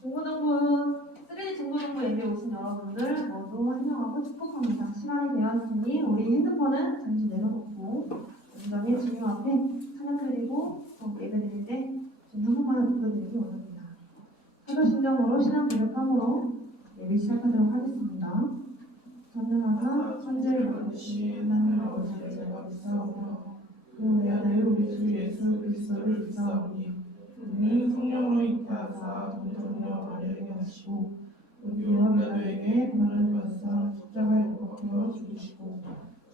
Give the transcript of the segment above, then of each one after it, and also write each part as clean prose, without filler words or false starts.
중고등부 3D 중고등부 예비 오신 여러분들 모두 환영하고 축복합니다. 시간이 되었으니 우리 핸드폰은 잠시 내려놓고 온전히 주님 앞에 찬양드리고 또 예배드릴 때 주님 한 번만을 불러드리기 원합니다. 사도신경으로 신앙 고백함으로 예배 시작하도록 하겠습니다. 전능하사 천지를 만드신 하나님 아버지를 제가 믿사오며 그 외아들 우리 주 예수 그리스도를 믿사오니 그는 성령으로 잉태하사 동정녀 마리아에게 하시고 본디오 빌라도에게 고난을 받으사 십자가에 못 박혀 죽으시고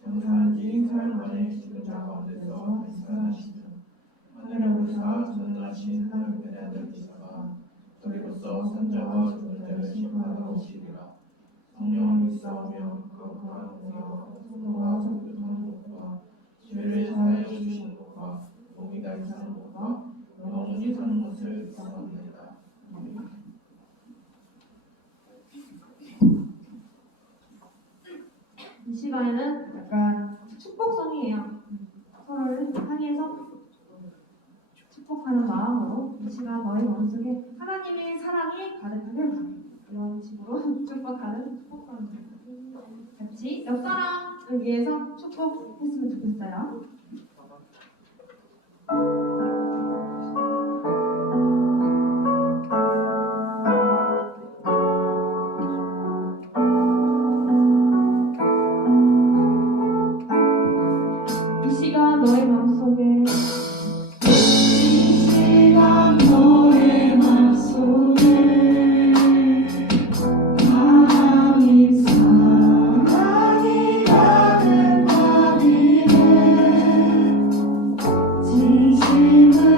장사한 지 사흘 만에 죽은 자 가운데서 다시 살아나시며 하늘에 오르사 전능하신 하나님의 아들 그리스도가 저리로서 산자와 죽은 자를 심판하러 오시리라. 성령을 믿사오며 거룩한 공의와 성도와 성교하는 것과 죄를 사하여 주시는 것과 몸이 다시 사는 것과 영원히 사는 것을 믿사옵니다. 이 시간에는 약간 축복성이에요. 서로를 향해서 축복하는 마음으로 이 시간 너희 마음속에 하나님의 사랑이 가득하길 바래. 이런 식으로 축복하는 축복성입니다. 같이 옆 사람을 위해서 축복했으면 좋겠어요. 이 시간 너의 마음속에 진심을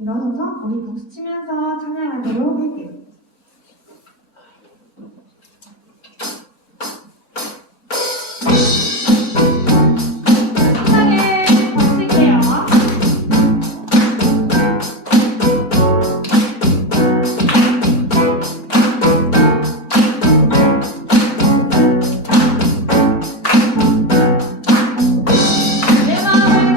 일어서서 우리 박수 치면서 찬양하도록 할게요. 신나게 박수 칠게요. 내 마음을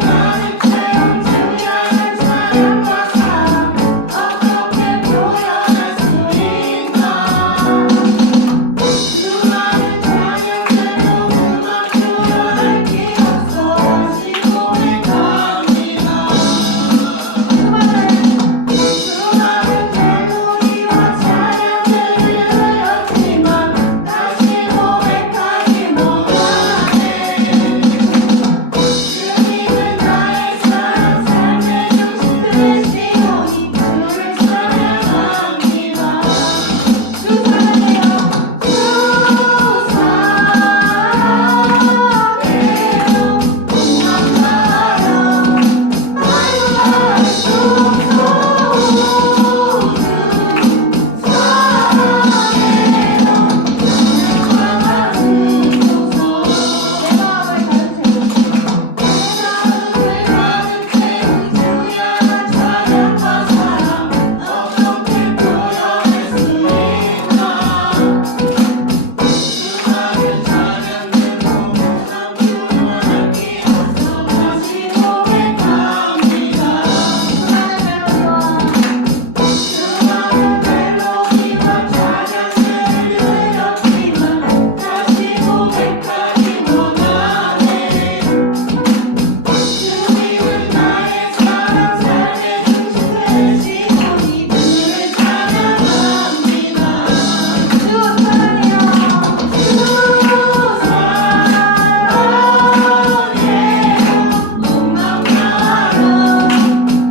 가득 채운 주야를 찬양과 사랑 어떻게 표현할 수 있나 수많은 찬양들로 그만 표현할 길 없어 다시 고백합니다. 수많은 멜로디와 찬양들을 흘렸지만 다시 고백하기 원하네. 주님은 나의 사랑 삶의 중심 되시고 이 주를 찬양합니다. 주 사랑해요. 주 사랑해요. 고맙나요. 나의 수많은 멜로디와 찬양들을 흘렸지만 다시 고백하기 원하네. 주님은 나의 사랑 삶의 중심 되시고 이 주를 찬양합니다. 주 사랑해요. 주 사랑해요. 고맙나요.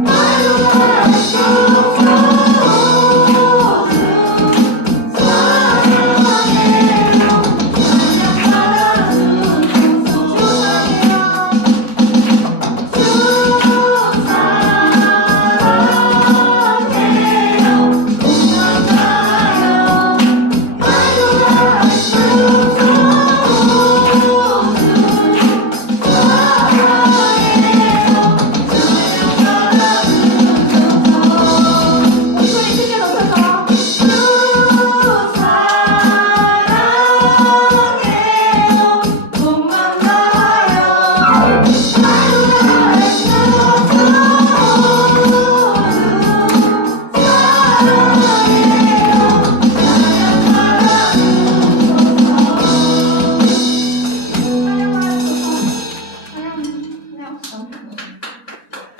말로 말할 수 없어.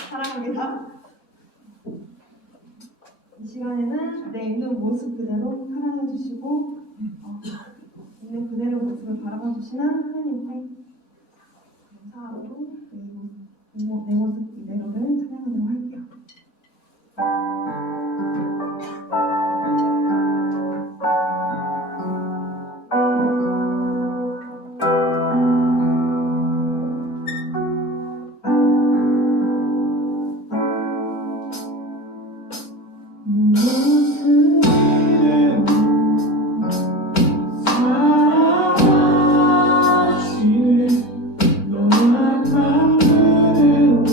사랑합니다. 이 시간에는 내 있는 모습 그대로 사랑해 주시고 있는 그대로 모습을 바라봐 주시는 하나님께 감사하고 내 모습 이대로를 찬양하도록 할게요. 사랑하시는 너무한 그대로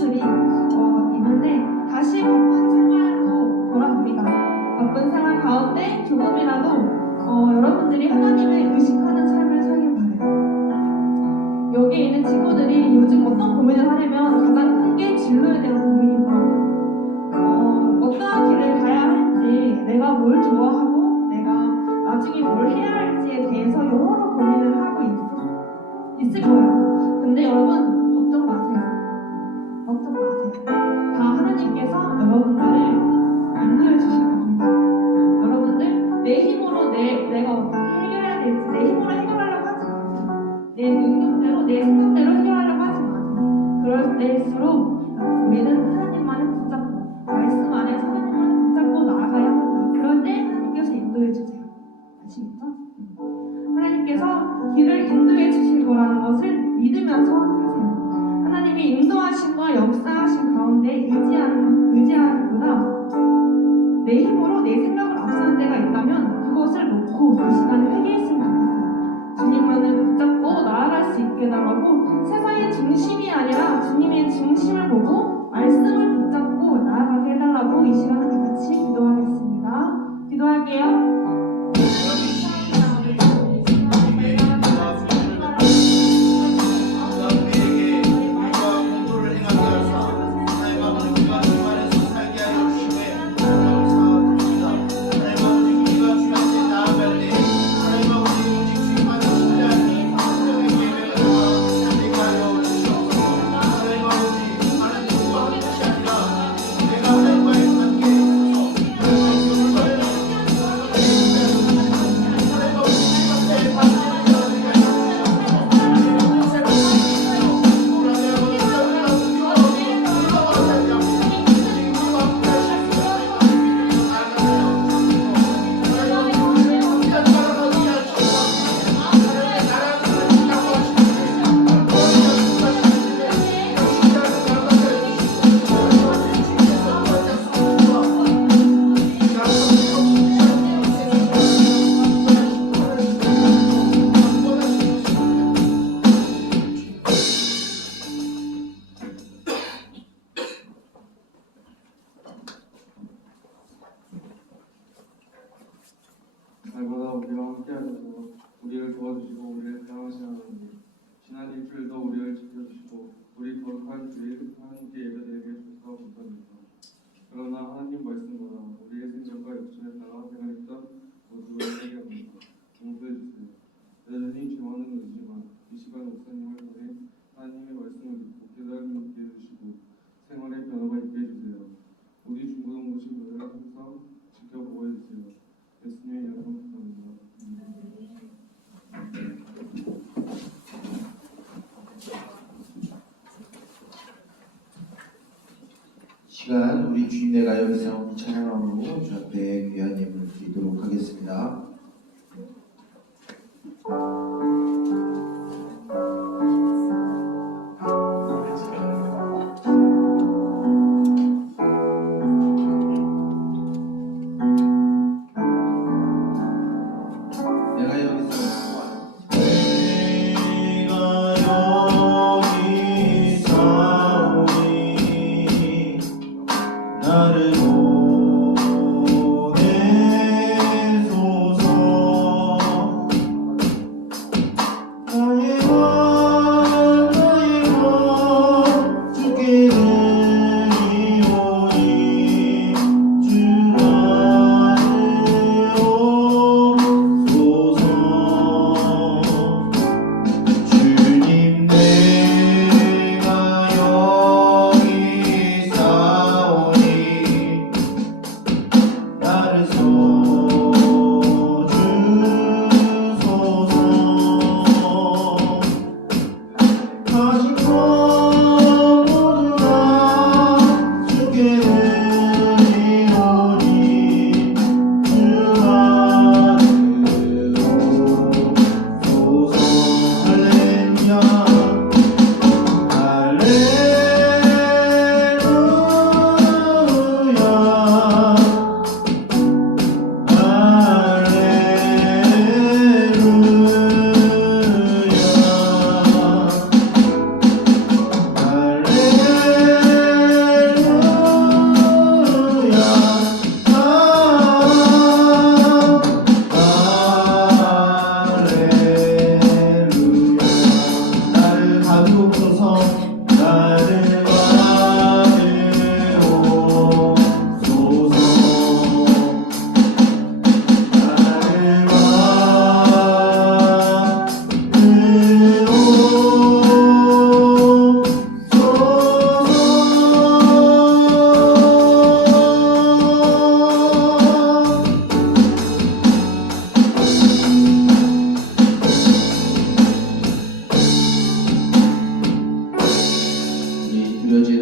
친구들이 있는데 다시 바쁜 생활로 돌아옵니다. 바쁜 생활 가운데 조금이라도 여러분들이 하나님을 의식하는 삶을 살길 바래요. 여기 있는 친구들이 요즘 어떤 고민을 하냐면 가장 큰 게 진로에 대한 고민이고요. 어떠한 길을 가야 할지, 내가 뭘 좋아하고 내가 나중에 뭘 해야 할지에 대해서 여러 고민을 하고 있을 거예요. 근데 여러분 걱정 마세요. 걱정 마세요. 다 하나님께서 여러분들을 인도해 주실 겁니다. 여러분들 내 힘으로 내가 어떻게 해결해야 될지 내 힘으로 해결하려고 하지 마세요. 내 능력대로 내 생각대로 해결하려고 하지 마세요. 그럴 때일수록 우리는 하나님만을 붙잡고 말씀 안에서 하나님만을 붙잡고 나아가야 합니다. 그럴 때 하나님께서 인도해 주세요. 아시겠죠? 하나님께서 길을 인도해 주실 거라는 것을 믿으면서 사세요. 하나님이 인도하심과 역사하신 가운데 의지하기보다 내 힘으로 내 생각을 앞서는 때가 있다면 그것을 놓고 그 시간에 회개했으면 좋겠어요. 주님만을 붙잡고 나아갈 수 있게 해달라고 세상의 중심이 아니라 주님의 중심을 보고 말씀을 붙잡고 나아가게 해달라고 이 시간에 다 같이 기도하겠습니다. 기도할게요. 날마다 우리와 함께하셔서 우리를 도와주시고 우리를 사랑하시는 하나님, 지난 일주일도 우리를 지켜주시고 우리 거룩한 주일 하나님께 예배드리게 해주셔서 감사합니다. 그러나 하나님 말씀보다 우리의 생각과 욕심에 따라 행하였던 모두를 회개합니다. 용서해 주세요. 여전히 죄와는 의지만 이 시간 목사님을 통해 하나님의 말씀을 듣고 깨달음을 있게 해주시고 생활의 변화가 있게 해주세요. 우리 중고등 모신들을 항상 지켜보고 해주세요. 예수님의 이름으로 감사합니다. 시간 우리 주님의 가요 이상 찬양함으로 주 앞에 귀한 예물을 드리도록 하겠습니다. 나를 보내소서.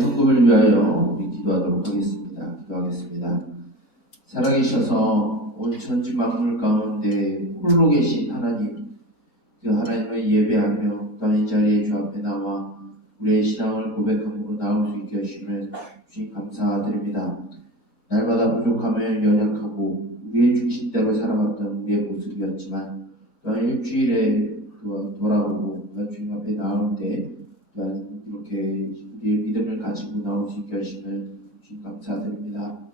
성금을 위하여 우리 기도하도록 하겠습니다. 기도하겠습니다. 살아계셔서 온 천지 만물 가운데 홀로 계신 하나님, 그 하나님을 예배하며 또한 이 자리에 주 앞에 나와 우리의 신앙을 고백함으로 나올 수 있게 하심을 주님 감사드립니다. 날마다 부족하며 연약하고 우리의 중심대로 살아갔던 우리의 모습이었지만 또한 일주일에 돌아보고 주님 앞에 나올 때 또한 이렇게 우리의 믿음을 가지고 나올 수 있게 하심을 주님 감사드립니다.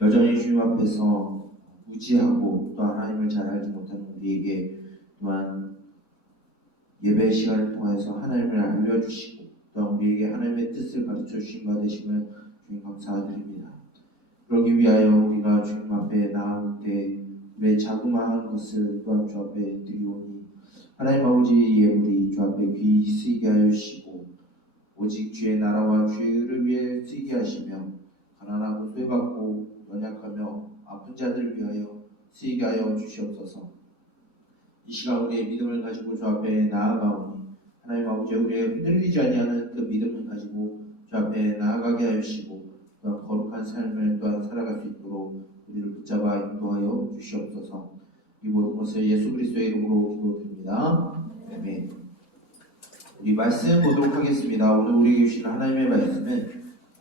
여전히 주님 앞에서 무지하고 또 하나님을 잘 알지 못하는 우리에게 또한 예배 시간을 통해서 하나님을 알려주시고 또한 우리에게 하나님의 뜻을 가르쳐 주신 바 되심을 주님 감사드립니다. 그러기 위하여 우리가 주님 앞에 나올 때 우리의 자그마한 것을 또한 주 앞에 드리오니 하나님 아버지의 예물이 주 앞에 귀히 쓰이게 하여 주시고 오직 주의 나라와 주의 의를 위해 쓰이게 하시며 가난하고 소외받고 연약하며 아픈 자들을 위하여 쓰이게 하여 주시옵소서. 이 시간 우리의 믿음을 가지고 주 앞에 나아가오니 하나님 아버지 우리의 흔들리지 아니하는 그 믿음을 가지고 주 앞에 나아가게 하여 주시고 또한 거룩한 삶을 또한 살아갈 수 있도록 우리를 붙잡아 인도하여 주시옵소서. 이 모든 것을 예수 그리스도의 이름으로 기도드립니다. 아멘. 우리 말씀 보도록 하겠습니다. 오늘 우리에게 주신 하나님의 말씀은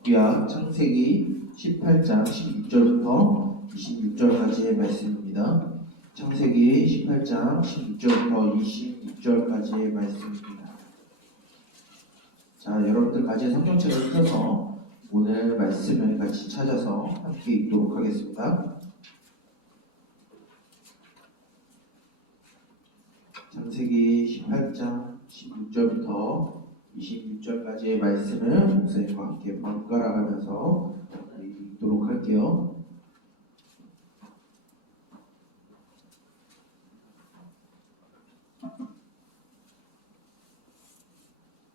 구약 창세기 18장 16절부터 26절까지의 말씀입니다. 창세기 18장 16절부터 26절까지의 말씀입니다. 자, 여러분들 가진 성경책을 펴서 오늘 말씀을 같이 찾아서 함께 읽도록 하겠습니다. 창세기 18장 16절부터 26절까지의 말씀을 목사님과 함께 번갈아 가면서 읽도록 할게요.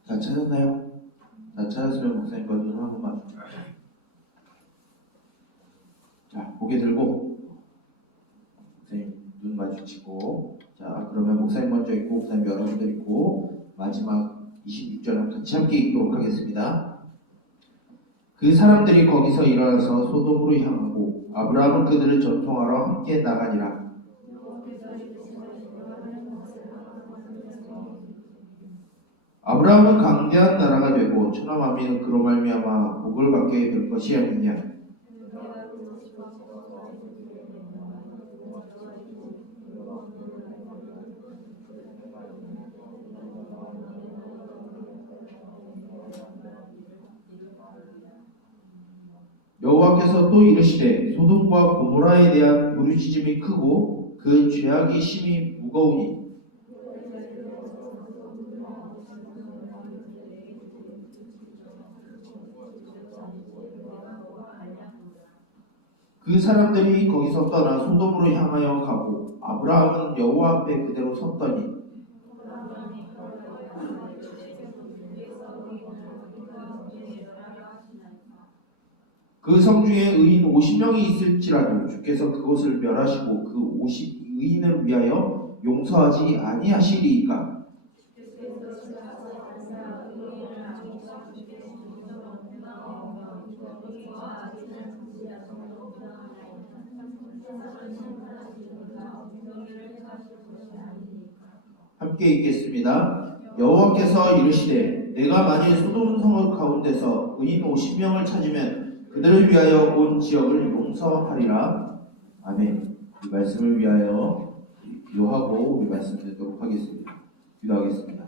다 찾았나요? 다 찾았으면 목사님과 눈 한 번만. 자, 고개 들고 목사님 눈 마주치고, 자 그러면 목사님 먼저 읽고 목사님 여러분들 읽고 마지막 26절 같이 함께 읽도록 하겠습니다. 그 사람들이 거기서 일어나서 소돔으로 향하고 아브라함은 그들을 전통하러 함께 나가니라. 아브라함은 강대한 나라가 되고 천하 만민은 그로 말미암아 복을 받게 될 것이 아니냐. 여호와께서 또 이르시되 소돔과 고모라에 대한 부르짖음이 크고 그 죄악이 심히 무거우니 그 사람들이 거기서 떠나 소돔으로 향하여 가고 아브라함은 여호와 앞에 그대로 섰더니 그 성중에 의인 50명이 있을지라도 주께서 그곳을 멸하시고 그 50의인을 위하여 용서하지 아니하시리이까. 함께 읽겠습니다. 여호와께서 이르시되 내가 만일 소돔 성읍 가운데서 의인 50명을 찾으면 그들을 위하여 온 지역을 용서하리라. 아멘. 이 말씀을 위하여 기도하고 우리 말씀 듣도록 하겠습니다. 기도하겠습니다.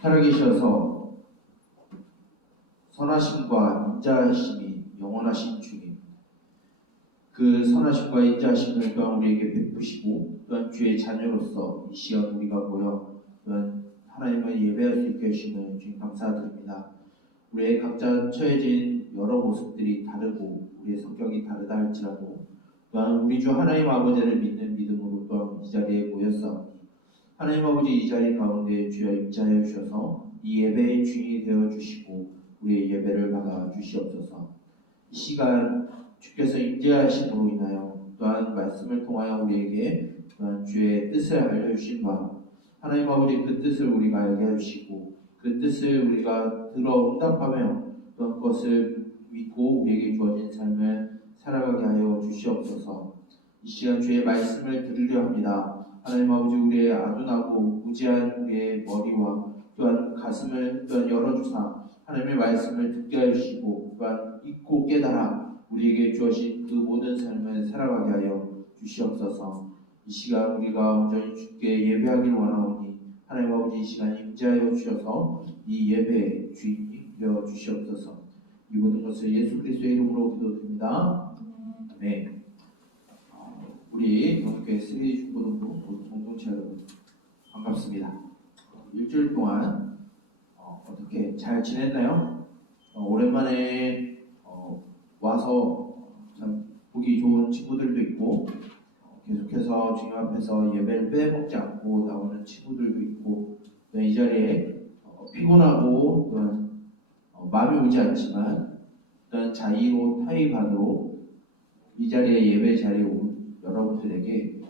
살아계셔서 선하심과 인자하심이 영원하신 주님, 그 선하심과 인자하심을 또한 우리에게 베푸시고 또한 주의 자녀로서 이 시간 우리가 모여 또한 하나님을 예배할 수 있게 해주시는 주님 감사드립니다. 우리의 각자 처해진 여러 모습들이 다르고 우리의 성격이 다르다 할지라도 또한 우리 주 하나님 아버지를 믿는 믿음으로 또한 이 자리에 모였사오니 하나님 아버지 이 자리 가운데 주여 임재하여 주셔서 이 예배의 주인이 되어 주시고 우리의 예배를 받아 주시옵소서. 이 시간 주께서 임재하심으로 인하여 또한 말씀을 통하여 우리에게 또한 주의 뜻을 알려주신 바 하나님 아버지 그 뜻을 우리가 알게 해주시고 그 그 뜻을 우리가 들어 응답하며 또 그것을 믿고 우리에게 주어진 삶을 살아가게 하여 주시옵소서. 이 시간 주의 말씀을 들으려 합니다. 하나님 아버지, 우리의 아둔하고 무지한 우리의 머리와 또한 가슴을 또한 열어주사 하나님의 말씀을 듣게 하시고 또한 믿고 깨달아 우리에게 주어진 그 모든 삶을 살아가게 하여 주시옵소서. 이 시간 우리가 온전히 주께 예배하길 원하오니 하나님 아버지, 이 시간 임재하여 주셔서 이 예배의 주인이 되어 주시옵소서. 이 모든 것을 예수 그리스도의 이름으로 기도드립니다. 아멘. 우리 영국교회 세계 중고등부 공동체 여러분 반갑습니다. 일주일 동안 어떻게 잘 지냈나요? 오랜만에 와서 참 보기 좋은 친구들도 있고 계속해서 주님 앞에서 예배를 빼먹지 않고 나오는 친구들도 있고 이 자리에 피곤하고 또한 마음이 오지 않지만 또한 자의로 타의반으로 이 자리에 예배 자리에 온 여러분들에게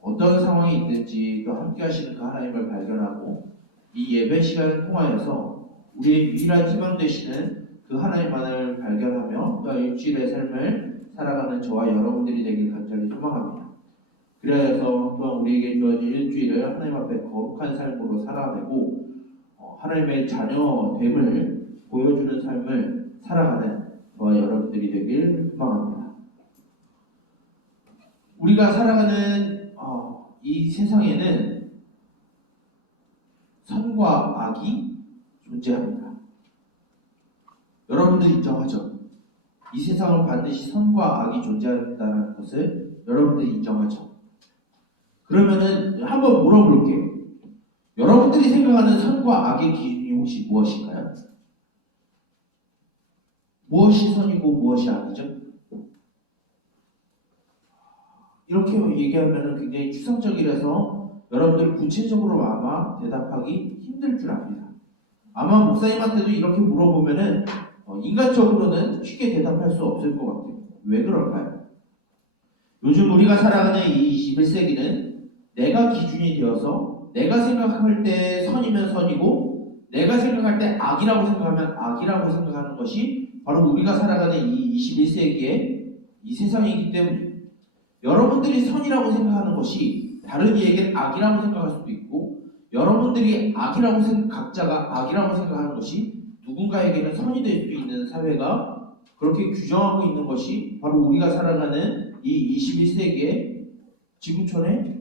어떤 상황이 있든지 또 함께 하시는 그 하나님을 발견하고 이 예배 시간을 통하여서 우리의 유일한 희망 되시는 그 하나님만을 발견하며 또 일주일의 삶을 살아가는 저와 여러분들이 되길 간절히 소망합니다. 그래서 또한 우리에게 주어진 일주일을 하나님 앞에 거룩한 삶으로 살아내고 하나님의 자녀됨을 보여주는 삶을 살아가는 저와 여러분들이 되길 소망합니다. 우리가 살아가는 이 세상에는 선과 악이 존재합니다. 여러분들 인정하죠? 이 세상은 반드시 선과 악이 존재한다는 것을 여러분들 인정하죠? 그러면은 한번 물어볼게요. 여러분들이 생각하는 선과 악의 기준이 혹시 무엇인가요? 무엇이 선이고 무엇이 악이죠? 이렇게 얘기하면 굉장히 추상적이라서 여러분들 구체적으로 아마 대답하기 힘들 줄 압니다. 아마 목사님한테도 이렇게 물어보면은 인간적으로는 쉽게 대답할 수 없을 것 같아요. 왜 그럴까요? 요즘 우리가 살아가는 이 21세기는 내가 기준이 되어서 내가 생각할 때 선이면 선이고 내가 생각할 때 악이라고 생각하면 악이라고 생각하는 것이 바로 우리가 살아가는 이 21세기의 이 세상이기 때문입니다. 여러분들이 선이라고 생각하는 것이 다른 이에게는 악이라고 생각할 수도 있고 여러분들이 각자가 악이라고 생각하는 것이 누군가에게는 선이 될 수 있는 사회가 그렇게 규정하고 있는 것이 바로 우리가 살아가는 이 21세기의 지구촌의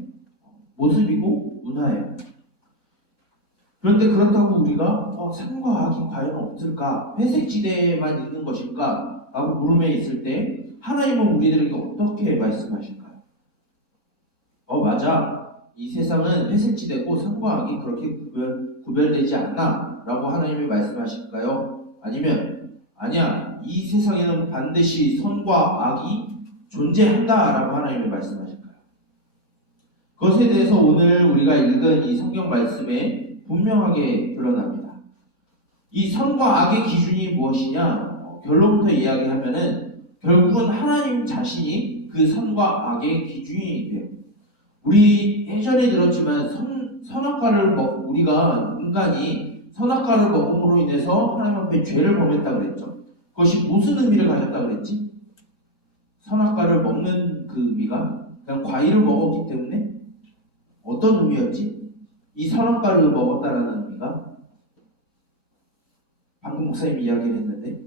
모습이고 문화예요. 그런데 그렇다고 우리가 선과 악이 과연 없을까? 회색지대에만 있는 것일까? 라고 물음에 있을 때 하나님은 우리들에게 어떻게 말씀하실까요? 맞아. 이 세상은 회색지대고 선과 악이 그렇게 구별되지 않나? 라고 하나님이 말씀하실까요? 아니면 아니야. 이 세상에는 반드시 선과 악이 존재한다. 라고 하나님이 말씀하실까요? 그것에 대해서 오늘 우리가 읽은 이 성경 말씀에 분명하게 드러납니다. 이 선과 악의 기준이 무엇이냐? 결론부터 이야기하면은 결국은 하나님 자신이 그 선과 악의 기준이 돼요. 우리 예전에 들었지만 우리가 인간이 선악과를 먹음으로 인해서 하나님 앞에 죄를 범했다 그랬죠. 그것이 무슨 의미를 가졌다 그랬지? 선악과를 먹는 그 의미가 그냥 과일을 먹었기 때문에 어떤 의미였지? 이 선악과를 먹었다라는 의미가 방금 목사님이 이야기를 했는데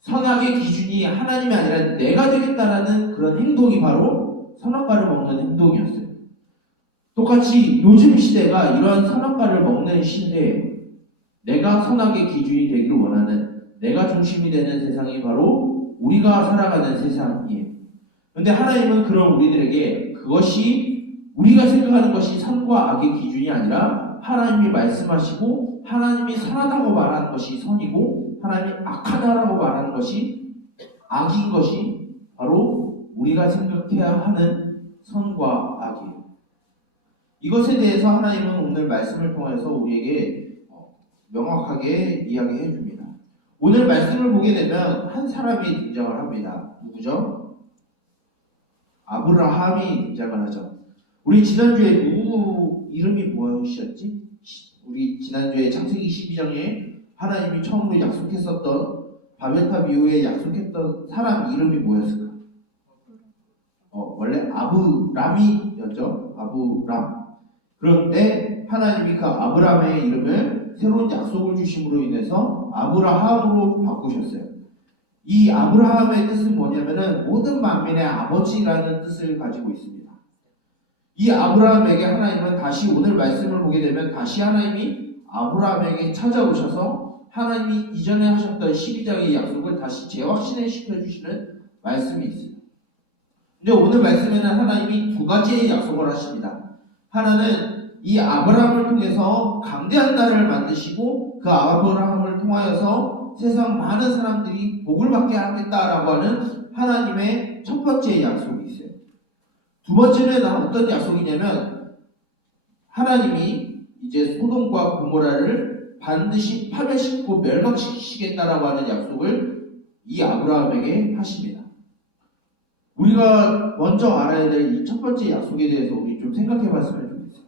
선악의 기준이 하나님이 아니라 내가 되겠다라는 그런 행동이 바로 선악과를 먹는 행동이었어요. 똑같이 요즘 시대가 이러한 선악과를 먹는 시대예요. 내가 선악의 기준이 되기를 원하는 내가 중심이 되는 세상이 바로 우리가 살아가는 세상이에요. 그런데 하나님은 그런 우리들에게 그것이 우리가 생각하는 것이 선과 악의 기준이 아니라 하나님이 말씀하시고 하나님이 선하다고 말하는 것이 선이고 하나님이 악하다라고 말하는 것이 악인 것이 바로 우리가 생각해야 하는 선과 악이에요. 이것에 대해서 하나님은 오늘 말씀을 통해서 우리에게 명확하게 이야기해 줍니다. 오늘 말씀을 보게 되면 한 사람이 등장을 합니다. 누구죠? 아브라함이 등장을 하죠. 우리 지난주에 누구 이름이 무엇이었지? 우리 지난주에 창세기 12장에 하나님이 처음으로 약속했었던 바벨탑 이후에 약속했던 사람 이름이 뭐였을까? 원래 아브람이었죠. 아브람. 그런데 하나님이 그 아브람의 이름을 새로운 약속을 주심으로 인해서 아브라함으로 바꾸셨어요. 이 아브라함의 뜻은 뭐냐면은 모든 만민의 아버지라는 뜻을 가지고 있습니다. 이 아브라함에게 하나님은 다시 오늘 말씀을 보게 되면 다시 하나님이 아브라함에게 찾아오셔서 하나님이 이전에 하셨던 12장의 약속을 다시 재확신을 시켜주시는 말씀이 있어요. 근데 오늘 말씀에는 하나님이 두 가지의 약속을 하십니다. 하나는 이 아브라함을 통해서 강대한 나라를 만드시고 그 아브라함을 통하여서 세상 많은 사람들이 복을 받게 하겠다라고 하는 하나님의 첫 번째 약속이 있어요. 두 번째는 어떤 약속이냐면 하나님이 이제 소돔과 고모라를 반드시 파멸시키고 멸망시키시겠다라고 하는 약속을 이 아브라함에게 하십니다. 우리가 먼저 알아야 될 이 첫 번째 약속에 대해서 우리 좀 생각해 봤으면 좋겠어요.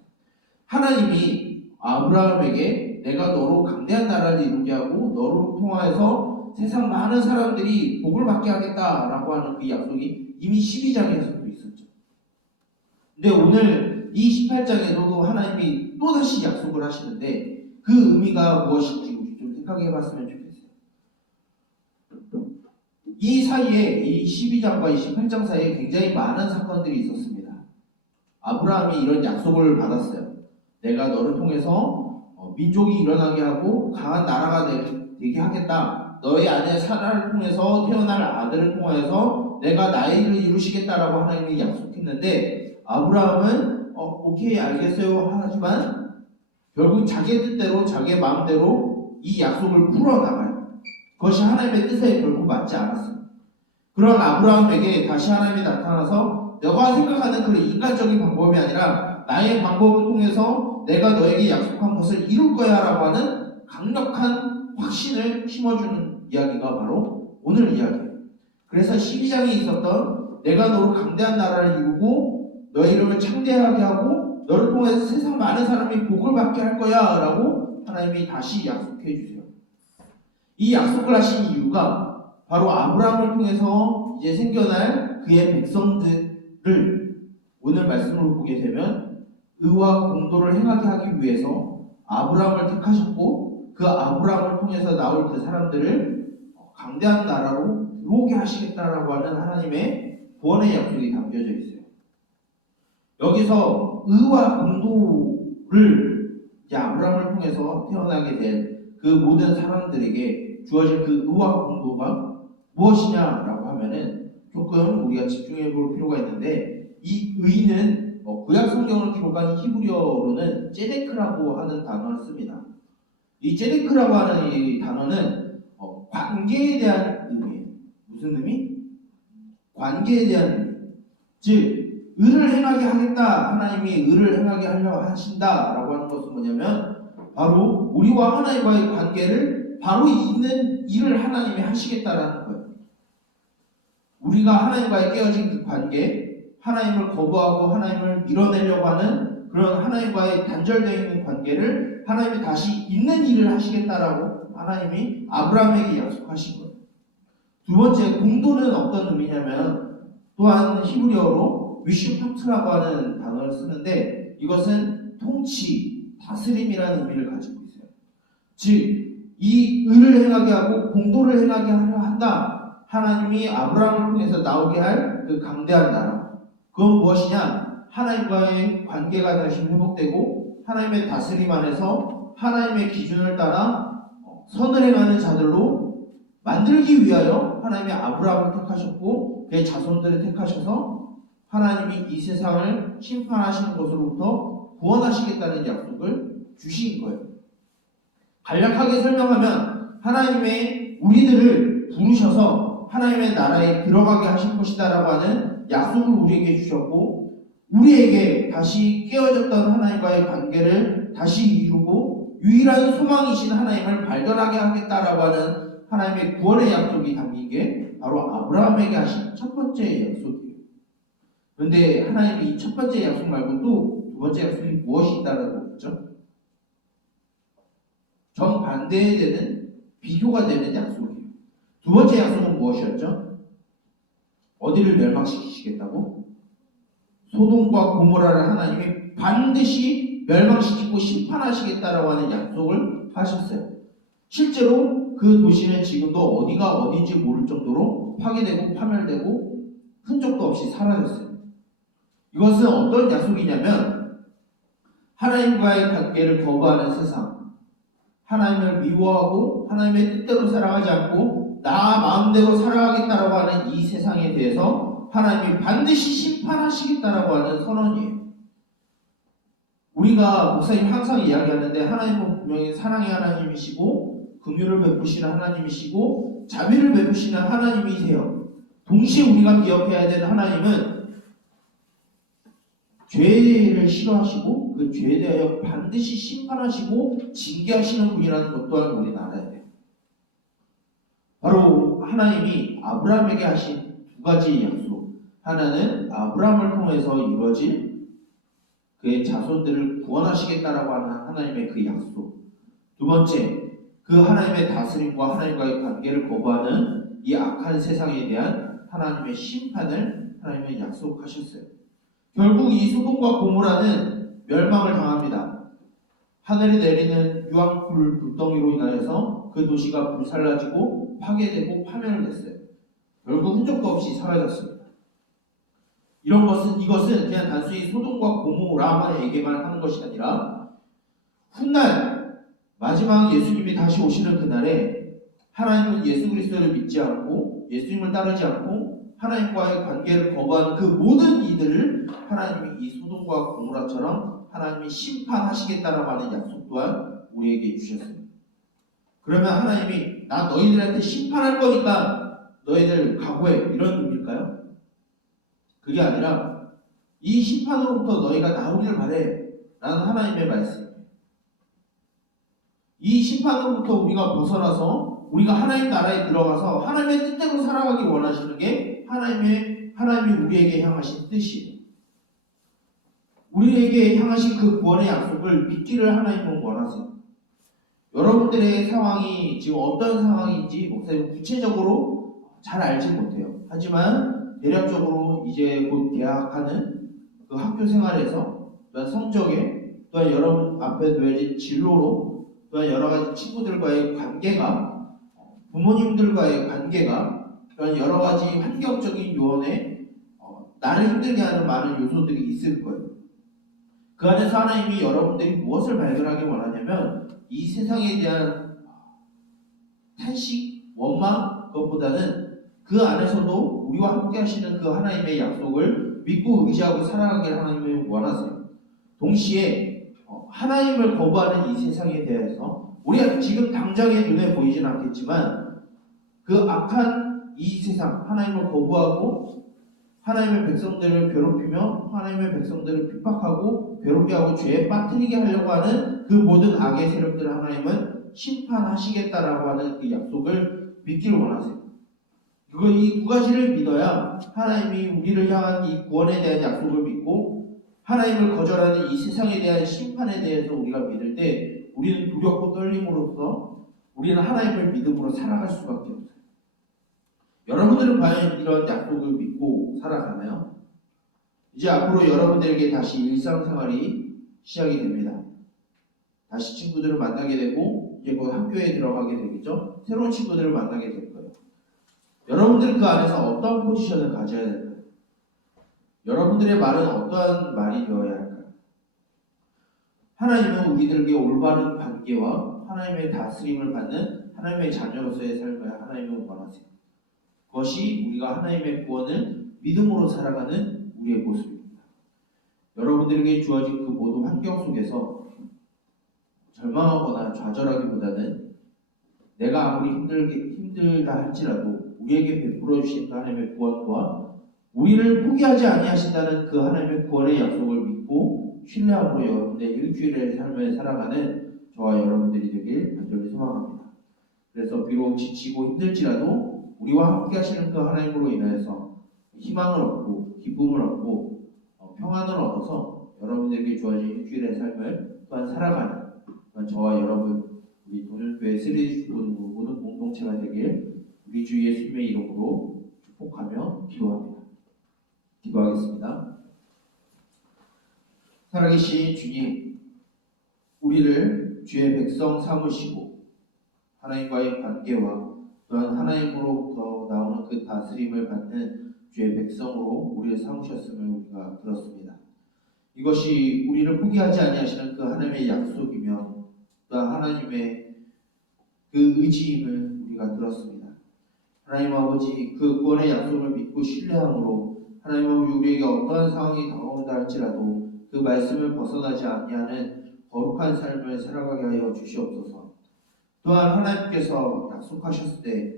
하나님이 아브라함에게 내가 너로 강대한 나라를 이루게 하고 너로 통하여서 세상 많은 사람들이 복을 받게 하겠다라고 하는 그 약속이 이미 12장에서도 있었죠. 근데 오늘 이 18장에서도 하나님이 또다시 약속을 하시는데 그 의미가 무엇인지 우리 좀 생각해 봤으면 좋겠어요. 이 사이에 이 12장과 28장 사이에 굉장히 많은 사건들이 있었습니다. 아브라함이 이런 약속을 받았어요. 내가 너를 통해서 민족이 일어나게 하고 강한 나라가 되게 하겠다. 너의 아내 사라를 통해서 태어날 아들을 통하여서 내가 나의 일을 이루시겠다라고 하나님이 약속했는데 아브라함은 오케이 알겠어요 하지만 결국 자기 뜻대로 자기 마음대로 이 약속을 풀어나가요. 그것이 하나님의 뜻에 결국 맞지 않았어요. 그런 아브라함에게 다시 하나님이 나타나서 너가 생각하는 그런 인간적인 방법이 아니라 나의 방법을 통해서 내가 너에게 약속한 것을 이룰 거야 라고 하는 강력한 확신을 심어주는 이야기가 바로 오늘 이야기예요. 그래서 12장에 있었던 내가 너로 강대한 나라를 이루고 너의 이름을 창대하게 하고 너를 통해서 세상 많은 사람이 복을 받게 할 거야 라고 하나님이 다시 약속해 주세요. 이 약속을 하신 이유가 바로 아브라함을 통해서 이제 생겨날 그의 백성들을 오늘 말씀으로 보게 되면 의와 공도를 행하게 하기 위해서 아브라함을 택하셨고 그 아브라함을 통해서 나올 그 사람들을 강대한 나라로 들어오게 하시겠다라고 하는 하나님의 구원의 약속이 담겨져 있어요. 여기서 의와 공도를 이제 아브라함을 통해서 태어나게 된 그 모든 사람들에게 주어질 그 의와 공도가 무엇이냐라고 하면은 조금 우리가 집중해 볼 필요가 있는데 이 의는 구약 성경을 기록한 히브리어로는 제데크라고 하는 단어를 씁니다. 이 제데크라고 하는 이 단어는 관계에 대한 의미예요. 무슨 의미? 관계에 대한 의미. 즉 의를 행하게 하겠다. 하나님이 의를 행하게 하려 하신다라고 하는 것은 뭐냐면 바로 우리와 하나님과의 관계를 바로 있는 일을 하나님이 하시겠다라는 거예요. 우리가 하나님과의 깨어진 그 관계, 하나님을 거부하고 하나님을 밀어내려고 하는 그런 하나님과의 단절되어 있는 관계를 하나님이 다시 있는 일을 하시겠다라고 하나님이 아브라함에게 약속하신 거예요. 두 번째, 공도는 어떤 의미냐면 또한 히브리어로 위슈파트라고 하는 단어를 쓰는데 이것은 통치, 다스림이라는 의미를 가지고 있어요. 즉, 이 의를 행하게 하고 공도를 행하게 하려 한다. 하나님이 아브라함을 통해서 나오게 할 그 강대한 나라. 그건 무엇이냐? 하나님과의 관계가 다시 회복되고 하나님의 다스림 안에서 하나님의 기준을 따라 선을 행하는 자들로 만들기 위하여 하나님이 아브라함을 택하셨고 그의 자손들을 택하셔서 하나님이 이 세상을 심판하시는 것으로부터 구원하시겠다는 약속을 주신 거예요. 간략하게 설명하면 하나님의 우리들을 부르셔서 하나님의 나라에 들어가게 하실 것이다라고 하는 약속을 우리에게 주셨고 우리에게 다시 깨어졌던 하나님과의 관계를 다시 이루고 유일한 소망이신 하나님을 발견하게 하겠다라고 하는 하나님의 구원의 약속이 담긴 게 바로 아브라함에게 하신 첫 번째 약속이에요. 그런데 하나님이 첫 번째 약속 말고 또 두 번째 약속이 무엇이 있다는 거죠? 정반대에 되는 비교가 되는 약속이에요. 두 번째 약속은 무엇이었죠? 어디를 멸망시키시겠다고? 소돔과 고모라를 하나님이 반드시 멸망시키고 심판하시겠다라고 하는 약속을 하셨어요. 실제로 그 도시는 지금도 어디가 어딘지 모를 정도로 파괴되고 파멸되고 흔적도 없이 사라졌어요. 이것은 어떤 약속이냐면 하나님과의 관계를 거부하는 세상, 하나님을 미워하고 하나님의 뜻대로 살아가지 않고 나 마음대로 살아가겠다라고 하는 이 세상에 대해서 하나님이 반드시 심판하시겠다라고 하는 선언이에요. 우리가 목사님 항상 이야기하는데 하나님은 분명히 사랑의 하나님이시고 긍휼을 베푸시는 하나님이시고 자비를 베푸시는 하나님이세요. 동시에 우리가 기억해야 되는 하나님은 죄를 싫어하시고 그 죄에 대하여 반드시 심판하시고 징계하시는 분이라는 것 또한 우리는 알아야 돼요. 바로 하나님이 아브라함에게 하신 두 가지 약속. 하나는 아브라함을 통해서 이루어질 그의 자손들을 구원하시겠다라고 하는 하나님의 그 약속. 두 번째, 그 하나님의 다스림과 하나님과의 관계를 거부하는 이 악한 세상에 대한 하나님의 심판을 하나님은 약속하셨어요. 결국 이 소돔과 고모라는 멸망을 당합니다. 하늘에 내리는 유황불 불덩이로 인하여서 그 도시가 불살라지고 파괴되고 파멸됐어요. 결국 흔적도 없이 사라졌습니다. 이것은 그냥 단순히 소돔과 고모라에게만 하는 것이 아니라 훗날 마지막 예수님이 다시 오시는 그날에 하나님은 예수 그리스도를 믿지 않고 예수님을 따르지 않고 하나님과의 관계를 거부하는 그 모든 이들을 하나님이 이 소돔과 고모라처럼 하나님이 심판하시겠다라고 하는 약속 또한 우리에게 주셨습니다. 그러면 하나님이 나 너희들한테 심판할 거니까 너희들 각오해 이런 의미일까요? 그게 아니라 이 심판으로부터 너희가 나오기를 바래 라는 하나님의 말씀이에요. 이 심판으로부터 우리가 벗어나서 우리가 하나님 나라에 들어가서 하나님의 뜻대로 살아가기 원하시는 게 하나님이 우리에게 향하신 뜻이에요. 우리에게 향하신 그 구원의 약속을 믿기를 하나님은 원하세요. 여러분들의 상황이 지금 어떤 상황인지 목사님 구체적으로 잘 알지 못해요. 하지만 대략적으로 이제 곧 개학하는 그 학교 생활에서 또한 성적에 또한 여러분 앞에 놓여진 진로로 또한 여러 가지 친구들과의 관계가 부모님들과의 관계가 또한 여러 가지 환경적인 요원에 나를 힘들게 하는 많은 요소들이 있을 거예요. 그 안에서 하나님이 여러분들이 무엇을 발견하기 원하냐면 이 세상에 대한 탄식, 원망 그것보다는 그 안에서도 우리와 함께 하시는 그 하나님의 약속을 믿고 의지하고 살아가기를 하나님이 원하세요. 동시에 하나님을 거부하는 이 세상에 대해서 우리가 지금 당장에 눈에 보이진 않겠지만 그 악한 이 세상 하나님을 거부하고 하나님의 백성들을 괴롭히며 하나님의 백성들을 핍박하고 괴롭게 하고 죄에 빠뜨리게 하려고 하는 그 모든 악의 세력들을 하나님은 심판하시겠다라고 하는 그 약속을 믿기를 원하세요. 이 두 가지를 믿어야 하나님이 우리를 향한 이 구원에 대한 약속을 믿고 하나님을 거절하는 이 세상에 대한 심판에 대해서 우리가 믿을 때 우리는 두렵고 떨림으로써 우리는 하나님을 믿음으로 살아갈 수밖에 없어요. 여러분들은 과연 이런 약속을 믿고 살아가나요? 이제 앞으로 여러분들에게 다시 일상생활이 시작이 됩니다. 다시 친구들을 만나게 되고 이제 곧 학교에 들어가게 되겠죠? 새로운 친구들을 만나게 될 거예요. 여러분들은 그 안에서 어떤 포지션을 가져야 될까요? 여러분들의 말은 어떠한 말이 되어야 할까요? 하나님은 우리들에게 올바른 관계와 하나님의 다스림을 받는 하나님의 자녀로서의 삶을 하나님은 원하세요. 그것이 우리가 하나님의 구원을 믿음으로 살아가는 우리의 모습입니다. 여러분들에게 주어진 그 모든 환경 속에서 절망하거나 좌절하기보다는 내가 아무리 힘들다 할지라도 우리에게 베풀어 주신 하나님의 구원과 우리를 포기하지 아니하신다는 그 하나님의 구원의 약속을 믿고 신뢰함으로 여러분의 일주일의 삶을 살아가는 저와 여러분들이 되길 간절히 소망합니다. 그래서 비록 지치고 힘들지라도 우리와 함께 하시는 그 하나님으로 인하여서 희망을 얻고 기쁨을 얻고 평안을 얻어서 여러분에게 주어진 일주일의 삶을 또한 살아가는 저와 여러분 우리 동일교회 세례 중고등부 모든 공동체가 되길 우리 주 예수님의 이름으로 축복하며 기도합니다. 기도하겠습니다. 살아계신 주님, 우리를 주의 백성 삼으시고 하나님과의 관계와 또한 하나님으로부터 나오는 그 다스림을 받는 주의 백성으로 우리를 삼으셨음을 우리가 들었습니다. 이것이 우리를 포기하지 아니하시는 그 하나님의 약속이며 또한 하나님의 그 의지임을 우리가 들었습니다. 하나님 아버지, 그 구원의 약속을 믿고 신뢰함으로 하나님 아버지, 우리에게 어떠한 상황이 다가온다 할지라도 그 말씀을 벗어나지 아니하는 거룩한 삶을 살아가게 하여 주시옵소서. 또한 하나님께서 약속하셨을 때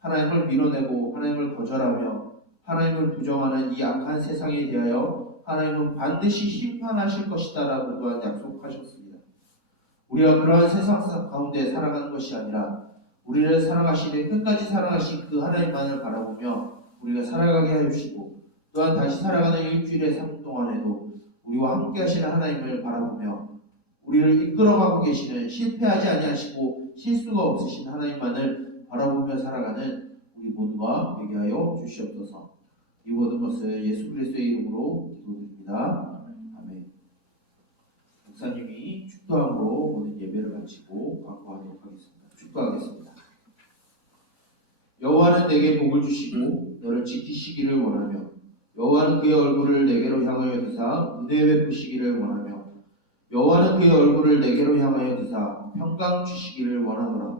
하나님을 밀어내고 하나님을 거절하며 하나님을 부정하는 이 악한 세상에 대하여 하나님은 반드시 심판하실 것이다 라고 또한 약속하셨습니다. 우리가 그러한 세상 가운데 살아가는 것이 아니라 우리를 사랑하시되 끝까지 사랑하신 그 하나님만을 바라보며 우리가 살아가게 하여 주시고 또한 다시 살아가는 일주일의 삶 동안에도 우리와 함께 하시는 하나님을 바라보며 우리를 이끌어가고 계시는 실패하지 아니하시고 실수가 없으신 하나님만을 바라보며 살아가는 우리 모두가 되게 하여 주시옵소서. 이 모든 것을 예수 그리스도의 이름으로 기도드립니다. 아멘. 목사님이 축도함으로 모든 예배를 마치고 광고하도록 하겠습니다. 축도하겠습니다. 여호와는 내게 복을 주시고 너를 지키시기를 원하며 여호와는 그의 얼굴을 내게로 향하여 드사 은혜 베푸시기를 원하며 여호와는 그의 얼굴을 내게로 향하여 드사 평강 주시기를 원하노라.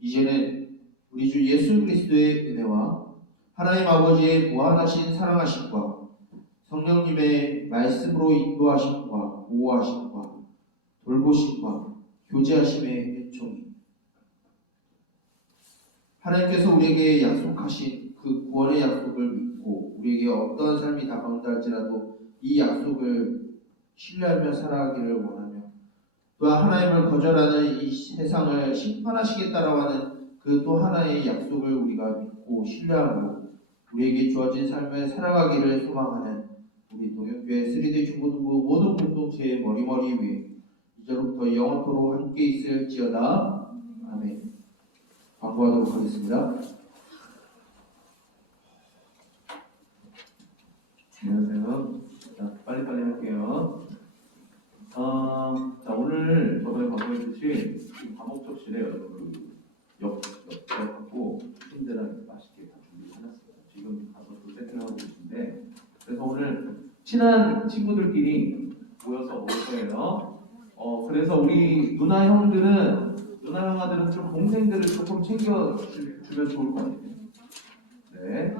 이제는 우리 주 예수 그리스도의 은혜와 하나님 아버지의 무한하신 사랑하심과 성령님의 말씀으로 인도하심과 보호하심과 돌보심과 교제하심의 은총이 하나님께서 우리에게 약속하신 그 구원의 약속을 믿고 우리에게 어떠한 삶이 다가온다 할지라도 이 약속을 신뢰하며 살아가기를 원하며 또한 하나님을 거절하는 이 세상을 심판하시겠다라고 하는 그 또 하나의 약속을 우리가 믿고 신뢰하고 우리에게 주어진 삶을 살아가기를 소망하는 우리 동역교회 3D 중고등부 모든 공동체의 머리머리 위에 이제로부터 영원토록 함께 있을지어다. 아멘. 광고하도록 하겠습니다. 안녕하세요. 자, 빨리빨리 할게요. 자, 오늘 저번에 방송했듯이 다목적실에 옆하고 침대랑 맛있게 다 준비해놨어요. 지금 가서 또 세팅을 하고 계신데, 그래서 오늘 친한 친구들끼리 모여서 먹을 거예요. 그래서 우리 누나 형아들은 좀 동생들을 조금 챙겨주면 좋을 것 같아요. 네.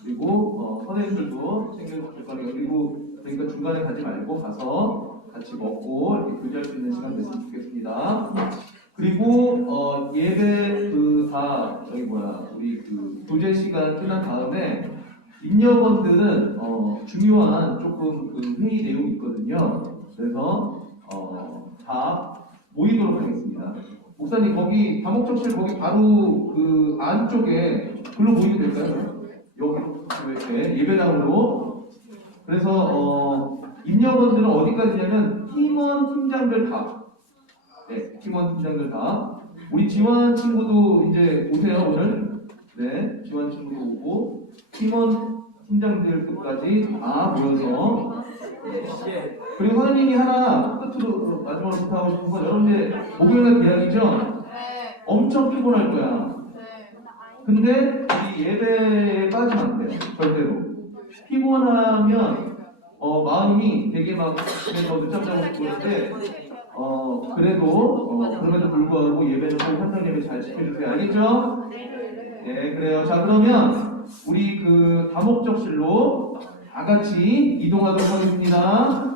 그리고 선생님들도 챙겨줄 거니까 그리고 그러니까 중간에 가지 말고 가서 같이 먹고 이렇게 교제할 수 있는 시간 됐으면 좋겠습니다. 그리고 예배 다 우리 그 교제 시간 끝난 다음에 인여원들은 중요한 조금 그 회의 내용이 있거든요. 그래서 다 모이도록 하겠습니다. 목사님 거기 다목적실 거기 바로 그 안쪽에 글로 모이면 될까요? 여기 이렇게 예배당으로. 그래서 임직원들은 어디까지냐면 팀원 팀장들 다. 네, 팀원 팀장들 다. 우리 지원 친구도 이제 오세요 오늘. 네, 지원 친구도 오고 팀원 팀장들 끝까지 다 모여서. 그리고 선생님이 하나 끝으로 마지막으로 부탁하고 싶은 건 여러분들 목요일날 계약이죠? 엄청 피곤할 거야. 근데 이 예배에 빠지면 안 돼요. 절대로. 피곤하면 마음이 되게 막 더 늦잠 자고 싶고 그런데 그래도 그럼에도 불구하고 예배는 꼭 현장 예배 잘 지켜주세요. 알겠죠? 네, 그래요. 자, 그러면 우리 그 다목적실로 다 같이 이동하도록 하겠습니다.